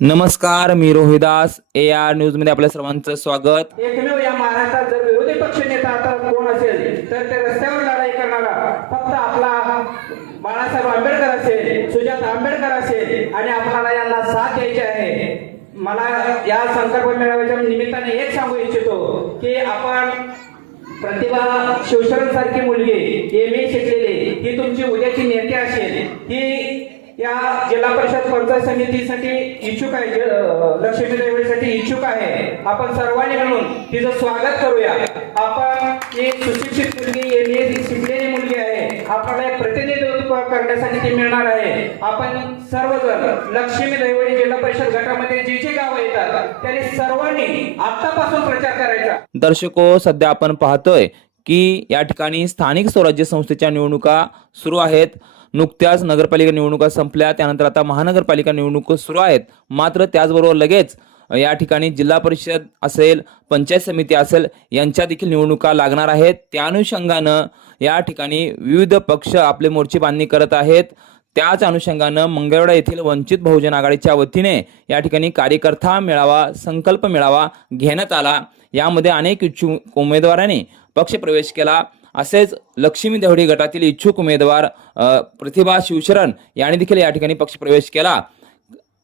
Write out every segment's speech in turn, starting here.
नमस्कार, मी Rohidas AR news मध्ये आपल्या सर्वांचं स्वागत। एकमेव या महाराष्ट्रात जर विरोधी पक्ष नेता आता कोण असेल तर ते रस्त्यावर लढाई करणारा फक्त आपला बाळासाहेब आंबेडकर असेल, सुजाता आंबेडकर असेल आणि आपल्याला यांना साथ द्यायची आहे। मला या संकल्प मेळाव्याच्या निमित्ताने एक सांगू इच्छितो की आपण प्रतिभा शिवशरण सारखी मुलगी MA शिकलेली ही तुमची उद्याची नेते असेल, ही या जिल्हा परिषद पंचायत समितीसाठी इच्छुक आहे, लक्ष्मी देवळीसाठी इच्छुक आहे। आपण सर्वांनी मिळून तिचं स्वागत करूया। आपण एक सुशिक्षित मुलगी MA शिकलेली मुलगी आहे, आपल्याला एक प्रतिनिधित्व करण्यासाठी ती मिळणार आहे। आपण सर्वजण लक्ष्मी देवळी जिल्हा परिषद गटामध्ये जी जी गावं येतात त्यांनी सर्वांनी आतापासून प्रचार करायचा। दर्शको, सध्या आपण पाहतोय की या ठिकाणी स्थानिक स्वराज्य संस्थेच्या निवडणुका सुरू आहेत। नुकत्याच नगरपालिका निवडणुका संपल्या, त्यानंतर आता महानगरपालिका निवडणुका सुरू आहेत। मात्र त्याचबरोबर लगेच या ठिकाणी जिल्हा परिषद असेल, पंचायत समिती असेल यांच्या देखील निवडणुका लागणार आहेत। त्या अनुषंगानं या ठिकाणी विविध पक्ष आपले मोर्चे बांधणी करत आहेत। त्याच अनुषंगानं मंगळवेढा येथील वंचित बहुजन आघाडीच्या वतीने या ठिकाणी कार्यकर्ता मेळावा, संकल्प मेळावा घेण्यात आला। यामध्ये अनेक इच्छुक उमेदवारांनी पक्ष प्रवेश केला। असेच लक्ष्मी देवळी गटातील इच्छुक उमेदवार प्रतिभा शिवशरण यांनी देखील या ठिकाणी पक्ष प्रवेश केला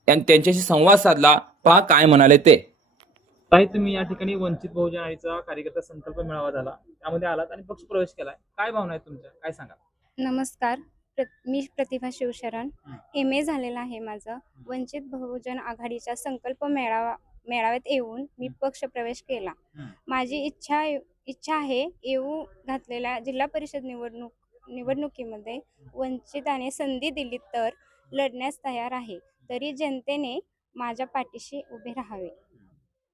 आणि त्यांच्याशी संवाद साधला। पहा काय म्हणाले ते। ताई, तुम्ही या ठिकाणी वंचित बहुजन आघाडीचा कार्यकर्ता संकल्प मेळावा झाला, त्यामध्ये आलात आणि पक्ष प्रवेश केलाय, काय भावना आहेत तुमच्या, काय सांगा? नमस्कार, मी प्रतिभा शिवशरण, MA झालेला आहे माझं। वंचित बहुजन आघाडीच्या संकल्प मेळाव्यात येऊन मी पक्ष प्रवेश केला। माझी इच्छा आहे येऊ घातलेल्या जिल्हा परिषद निवडणुकीमध्ये वंचिताने संधी दिली तर लढण्यास तयार आहे, तरी जनतेने माझ्या पाठीशी उभे राहावे।